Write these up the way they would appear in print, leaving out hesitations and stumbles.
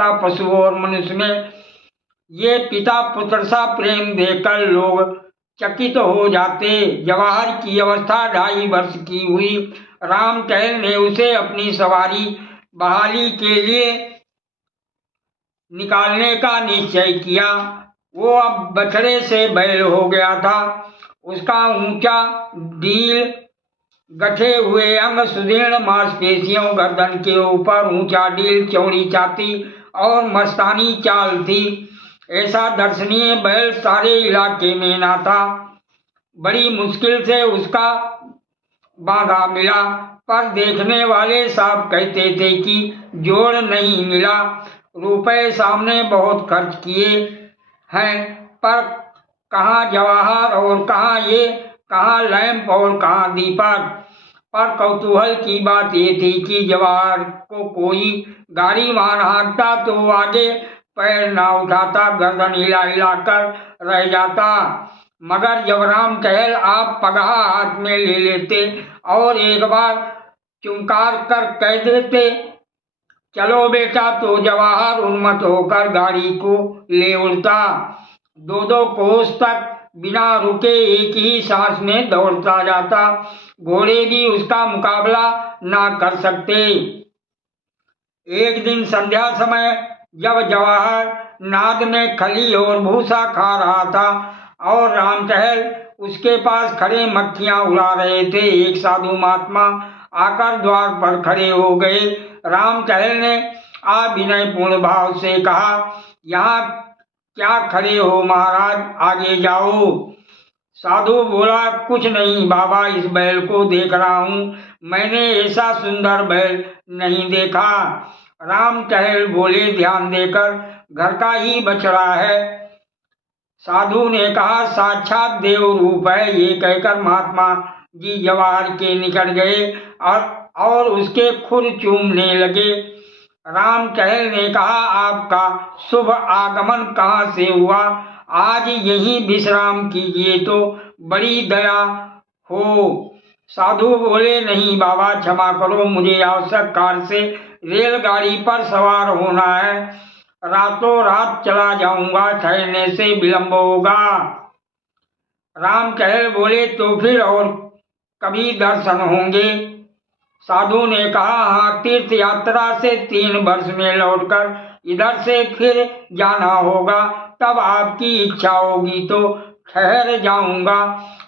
सकता पशु और मनुष्य में। ये पिता पुत्र सा प्रेम देखकर लोग चकित हो जाते। जवाहर की अवस्था 2.5 वर्ष की हुई। राम टहल ने उसे अपनी सवारी बहाली के लिए निकालने का निश्चय किया। वो अब बछड़े से बैल हो गया था। उसका ऊंचा डील, गठे हुए अंग, सुदृढ़ मांसपेशियों, गर्दन के ऊपर ऊंचा डील, चौड़ी छाती और मस्तानी चाल थी। ऐसा दर्शनीय बैल सारे इलाके में ना था। बड़ी मुश्किल से उसका बांधा मिला, पर देखने वाले साफ कहते थे कि जोड़ नहीं मिला। रुपए सामने बहुत खर्च किए हैं, पर कहाँ जवाहर और कहाँ ये, कहाँ लैंप और कहाँ दीपक। पर कौतूहल की बात ये थी कि जवाहर को कोई गाड़ी वाहन हाँकता तो वो आगे पैर ना उठाता, गर्दन हिला हिला कर रह जाता। मगर जब राम टहल आप पगहा हाथ में ले लेते और एक बार चुमकार कर कह देते, चलो बेटा, तो जवाहर उन्मत्त होकर गाड़ी को ले उड़ता। 2-2 कोस तक बिना रुके एक ही सांस में दौड़ता जाता। घोड़े भी उसका मुकाबला ना कर सकते। एक दिन संध्या समय जब जवाहर नाद में खली और भूसा खा रहा था और राम टहल उसके पास खड़े मक्खियां उड़ा रहे थे, एक साधु महात्मा आकर द्वार पर खड़े हो गए। राम टहल ने विनयपूर्ण भाव से कहा, यहाँ क्या खड़े हो महाराज, आगे जाओ। साधु बोला, कुछ नहीं बाबा, इस बैल को देख रहा हूँ, मैंने ऐसा सुंदर बैल नहीं देखा। राम टहल बोले, ध्यान देकर, घर का ही बछड़ा है। साधु ने कहा, साक्षात देव रूप है। ये कहकर महात्मा जी जवाहर के निकट गए और उसके खुर चूमने लगे। राम टहल ने कहा, आपका शुभ आगमन कहाँ से हुआ? आज यहीं विश्राम कीजिए तो बड़ी दया हो। साधु बोले, नहीं बाबा, क्षमा करो, मुझे आवश्यक कार्य से रेलगाड़ी पर सवार होना है। रातों रात चला जाऊंगा, ठहरने से विलंब होगा। राम टहल बोले, तो फिर और कभी दर्शन होंगे? साधु ने कहा, हाँ, तीर्थ यात्रा से 3 वर्ष में लौटकर इधर से फिर जाना होगा, तब आपकी इच्छा होगी तो ठहर जाऊंगा।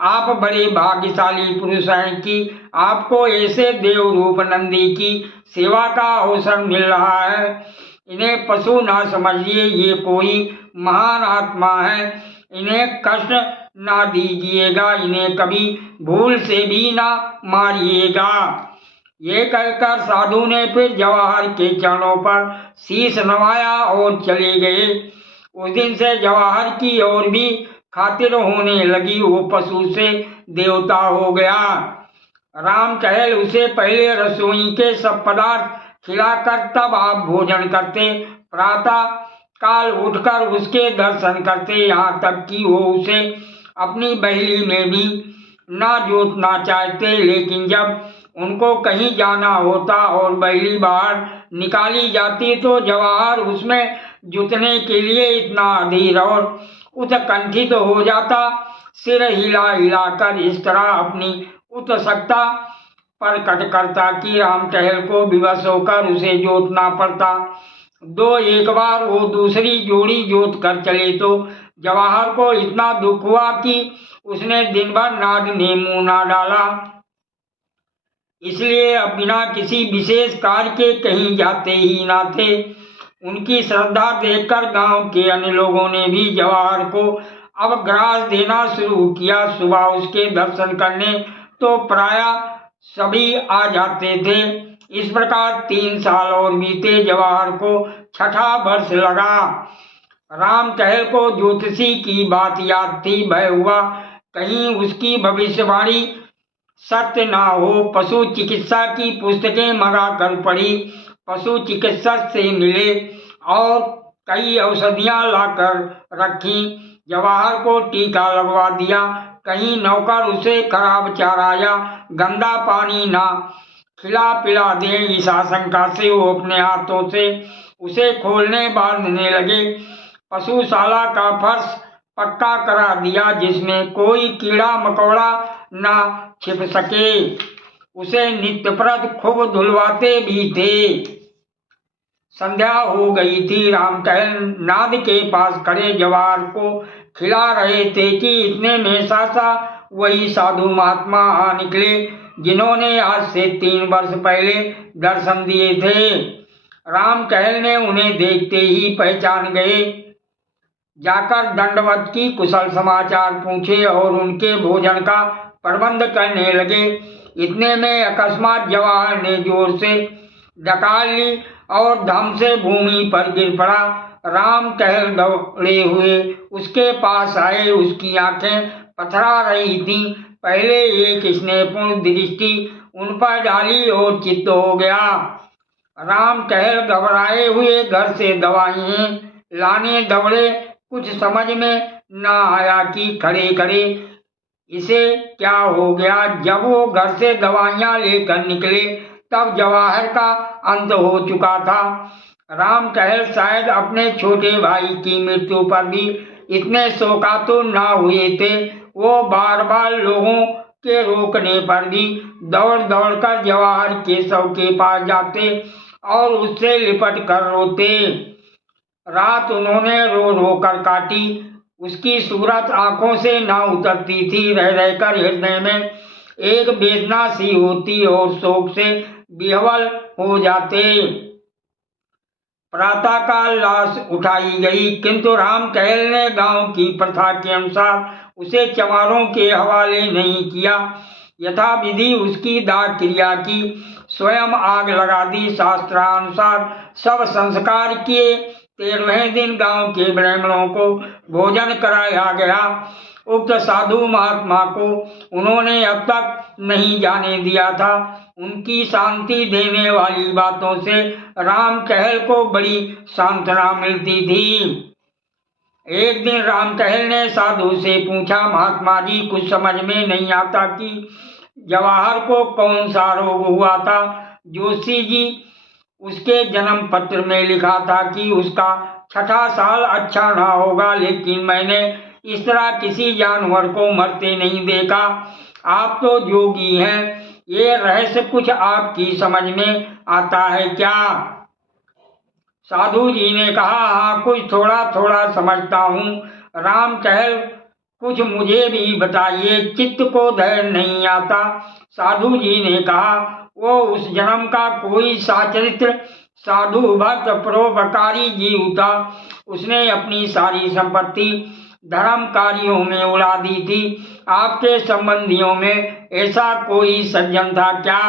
आप बड़े भाग्यशाली पुरुष हैं कि आपको ऐसे देवरूप नंदी की सेवा का अवसर मिल रहा है। इन्हें पशु ना समझिए, ये कोई महान आत्मा है। इन्हें कष्ट ना दीजिएगा, इन्हें कभी भूल से भी ना मारिएगा। ये कहकर साधु ने फिर जवाहर के चरणों पर शीश नवाया और चले गए। उस दिन से जवाहर की और भी खातिर होने लगी। वो पशु से देवता हो गया। राम टहल उसे पहले रसोई के सब पदार्थ खिलाकर तब आप भोजन करते, प्रातः काल उठकर उसके दर्शन करते, यहाँ तक कि वो उसे अपनी बहेली में भी ना जोतना चाहते। लेकिन जब उनको कहीं जाना होता और बहेली बाहर निकाली जाती तो जवाहर उसमें जुतने के लिए इतना अधीर और उत्कंठित हो जाता, सिर हिला हिलाकर इस तरह अपनी उत्सुकता प्रकट करता कि राम टहल को विवश होकर उसे जोतना पड़ता। एक बार वो दूसरी जोड़ी जोत कर चले तो जवाहर को इतना दुख हुआ कि उसने दिन भर नाद में मुंह ना डाला। इसलिए अब बिना किसी विशेष कार्य के कहीं जाते ही ना थे। उनकी श्रद्धा देखकर गांव के अन्य लोगों ने भी जवाहर को अब ग्रास देना शुरू किया। सुबह उसके दर्शन करने तो प्रायः सभी आ जाते थे। इस प्रकार 3 साल और बीते। जवाहर को 6ठा वर्ष लगा। राम टहल को ज्योतिषी की बात याद थी। भय हुआ कहीं उसकी भविष्यवाणी सत्य ना हो। पशु चिकित्सा की पुस्तकें मंगा कर पढ़ी, पशु चिकित्सक से मिले और कई औषधियां लाकर रखी। जवाहर को टीका लगवा दिया। कहीं नौकर उसे खराब चारा या गंदा पानी ना खिला पिला दे, इस आशंका से वो अपने हाथों से उसे खोलने बांधने लगे। पशुशाला का फर्श पक्का करा दिया जिसमें कोई कीड़ा मकोड़ा ना छिप सके। उसे नित्यप्रत खूब धुलवाते भी थे। संध्या हो गई थी। राम टहल नाद के पास खड़े जवाहर को खिला रहे थे कि इतने में सहसा वही साधु महात्मा आ निकले जिन्होंने आज से 3 वर्ष पहले दर्शन दिए थे। राम टहल ने उन्हें देखते ही पहचान गए। जाकर दंडवत की कुशल समाचार पूछे और उनके भोजन का प्रबंध करने लगे। इतने में अकस्मात जवाहर ने जोर से डकार ली और धम से भूमि पर गिर पड़ा। राम टहल दौड़े हुए उसके पास आए। उसकी आंखें पथरा रही थीं। पहले एक स्नेहपूर्ण दृष्टि उन पर डाली और चित्त हो गया। राम टहल घबराए हुए घर से दवाइयां लाने दौड़े। कुछ समझ में न आया कि खड़े खड़े इसे क्या हो गया। जब वो घर से दवाइयां लेकर निकले तब जवाहर का अंत हो चुका था। राम टहल शायद अपने छोटे भाई की मृत्यु पर भी इतने शोकातुर न हुए थे। वो बार बार लोगों के रोकने पर भी दौड़ दौड़ कर जवाहर के शव के पास जाते और उससे लिपट कर रोते। रात उन्होंने रो रो कर काटी। उसकी सूरत आंखों से न उतरती थी। रह रहकर हृदय में एक वेदना सी होती और शोक से विह्वल हो जाते। प्रातःकाल लाश उठाई गई किंतु राम टहल ने गांव की प्रथा के अनुसार उसे चमारों के हवाले नहीं किया। यथा विधि उसकी दाह क्रिया की। स्वयं आग लगा दी। शास्त्रानुसार सब संस्कार किए। 13वें दिन गांव के ब्राह्मणों को भोजन कराया गया। उक्त साधु महात्मा को उन्होंने अब तक नहीं जाने दिया था। उनकी शांति देने वाली बातों से राम टहल को बड़ी सांत्वना मिलती थी। एक दिन राम टहल ने साधु से पूछा, महात्मा जी कुछ समझ में नहीं आता कि जवाहर को कौन सा रोग हुआ था। जोशी जी उसके जन्म पत्र में लिखा था कि उसका 6ठा साल अच्छा ना होगा, लेकिन मैंने इस तरह किसी जानवर को मरते नहीं देखा। आप तो जोगी हैं, ये रहस्य कुछ आपकी समझ में आता है क्या? साधु जी ने कहा, हाँ कुछ थोड़ा थोड़ा समझता हूँ। राम टहल कुछ मुझे भी बताइए, चित्त को धैर्य नहीं आता। साधु जी ने कहा, वो उस जन्म का कोई साचरित्र साधु भक्त परोपकारी जीव था। उसने अपनी सारी संपत्ति धर्म कार्यों में उड़ा दी थी। आपके संबंधियों में ऐसा कोई सज्जन था क्या?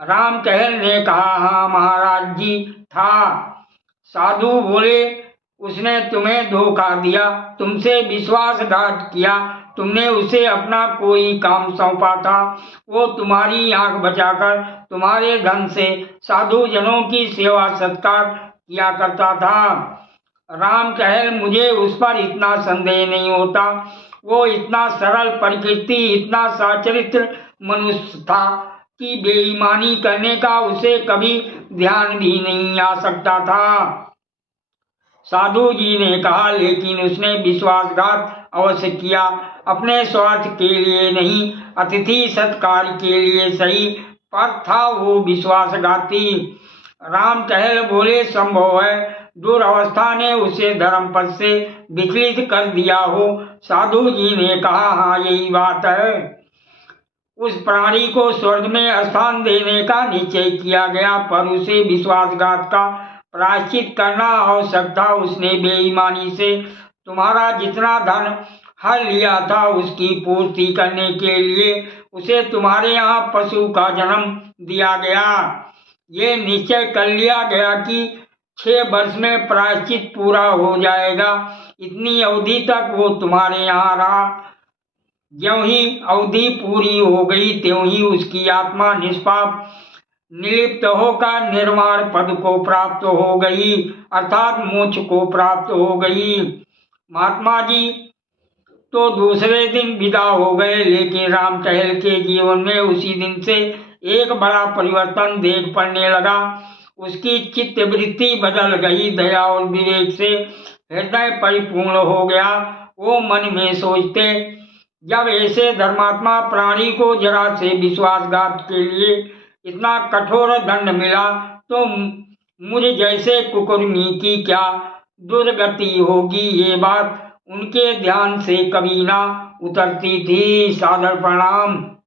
राम टहल ने कहा, हाँ महाराज जी था। साधु बोले, उसने तुम्हें धोखा दिया, तुमसे विश्वासघात किया। तुमने उसे अपना कोई काम सौंपा था। वो तुम्हारी आंख बचाकर तुम्हारे धन से साधु जनों की सेवा सत्कार किया करता था। राम टहल मुझे उस पर इतना संदेह नहीं होता। वो इतना सरल प्रकृति, इतना साचरित्र मनुष्य था कि बेईमानी करने का उसे कभी ध्यान भी नहीं आ सकता था। साधु जी ने कहा, लेकिन उसने विश्वासघात अवश्य किया, अपने स्वार्थ के लिए नहीं, अतिथि सत्कार के लिए सही, पर था वो विश्वासघाती। राम टहल बोले, संभव है दुर्अवस्था ने उसे धर्म पद से विचलित कर दिया हो। साधु जी ने कहा, हाँ यही बात है। उस प्राणी को स्वर्ग में स्थान देने का निश्चय किया गया, पर उसे विश्वासघात का प्रायश्चित करना आवश्यक था। उसने बेईमानी से तुम्हारा जितना धन हर लिया था, उसकी पूर्ति करने के लिए उसे तुम्हारे यहाँ पशु का जन्म दिया गया। ये निश्चय कर लिया गया कि 6 वर्ष में प्रायश्चित पूरा हो जाएगा। इतनी अवधि तक वो तुम्हारे यहाँ रहा। ज्यों ही अवधि पूरी हो गई त्यों ही उसकी आत्मा निष्पाप निलिप्त होकर निर्वाण पद को प्राप्त हो गई, अर्थात मोक्ष को प्राप्त हो गई। महात्मा जी तो दूसरे दिन विदा हो गए, लेकिन राम टहल के जीवन में उसी दिन से एक बड़ा परिवर्तन देख पड़ने लगा। उसकी चित्तवृत्ति बदल गई, दया और विवेक से हृदय परिपूर्ण हो गया। वो मन में सोचते, जब ऐसे धर्मात्मा प्राणी को जरा से विश्वासघात के लिए इतना कठोर दंड मिला, तो मुझ जैसे कुकर्मी की क्या दुर्गति होगी। ये बात उनके ध्यान से कभी ना उतरती थी। सादर प्रणाम।